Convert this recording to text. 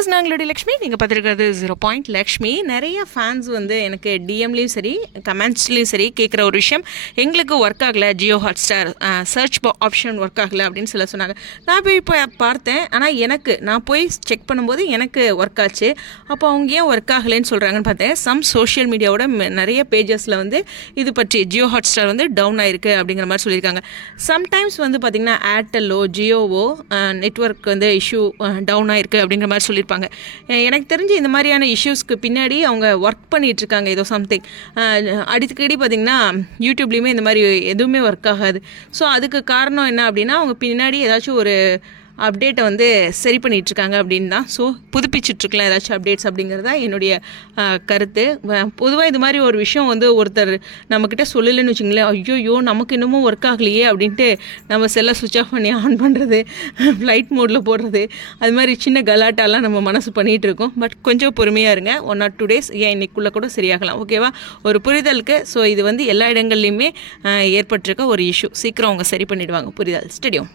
Viewers, நாங்களுடைய Lakshmi. நீங்கள் பார்த்துருக்கிறது 0 லக்ஷ்மி. நிறைய fans வந்து எனக்கு டிஎம்லேயும் சரி கமெண்ட்ஸ்லேயும் சரி கேட்குற ஒரு விஷயம், எங்களுக்கு ஒர்க் ஆகலை, Jio Hotstar search option work ஆகலை அப்படின்னு சொன்னாங்க. நான் போய் இப்போ பார்த்தேன், ஆனால் நான் போய் செக் பண்ணும்போது எனக்கு ஒர்க் ஆச்சு. அப்போ அவங்க ஏன் ஒர்க் ஆகலைன்னு சொல்கிறாங்கன்னு பார்த்தேன். சோஷியல் மீடியாவோட நிறைய பேஜஸில் வந்து இது பற்றி ஜியோ ஹாட்ஸ்டார் வந்து டவுன் ஆயிருக்கு அப்படிங்கிற மாதிரி சொல்லியிருக்காங்க. சம்டைம்ஸ் வந்து பார்த்திங்கன்னா ஏர்டெல்லோ ஜியோவோ நெட்வொர்க் வந்து இஷ்யூ டவுன் ஆயிருக்கு அப்படிங்கிற மாதிரி சொல்லியிருப்பாங்க. எனக்கு தெரிஞ்சு இந்த மாதிரியான இஷ்யூஸ்க்கு பின்னாடி அவங்க ஒர்க் பண்ணிகிட்ருக்காங்க ஏதோ சம்திங். அடிக்கடி பார்த்திங்கன்னா யூடியூப்லேயுமே இந்த மாதிரி எதுவுமே ஒர்க் ஆகாது. ஸோ அதுக்கு காரணம் என்ன அப்படின்னா, அவங்க பின்னாடி ஏதாச்சும் ஒரு அப்டேட்டை வந்து சரி பண்ணிகிட்ருக்காங்க அப்படின்னு தான். ஸோ புதுப்பிச்சிட்ருக்கலாம் ஏதாச்சும் அப்டேட்ஸ் அப்படிங்கிறதா என்னுடைய கருத்து. பொதுவாக இது மாதிரி ஒரு விஷயம் வந்து ஒருத்தர் நம்மக்கிட்ட சொல்லலைன்னு வச்சுங்களேன், ஐயோ நமக்கு இன்னமும் ஒர்க் ஆகலையே அப்படின்ட்டு நம்ம செல்லை சுவிட்ச் ஆஃப் பண்ணி ஆன் பண்ணுறது, ஃப்ளைட் மோடில் போடுறது, அது மாதிரி சின்ன கலாட்டாலாம் நம்ம மனசு பண்ணிகிட்டு இருக்கோம். பட் கொஞ்சம் பொறுமையாக இருங்க, 1 or 2 days, ஏன் இன்னைக்குள்ளே கூட சரியாகலாம். ஓகேவா? ஒரு புரிதலுக்கு. ஸோ இது வந்து எல்லா இடங்கள்லையுமே ஏற்பட்டிருக்க ஒரு இஷ்யூ. சீக்கிரம் அவங்க சரி பண்ணிவிடுவாங்க. புரிதல் ஸ்டேடியம்.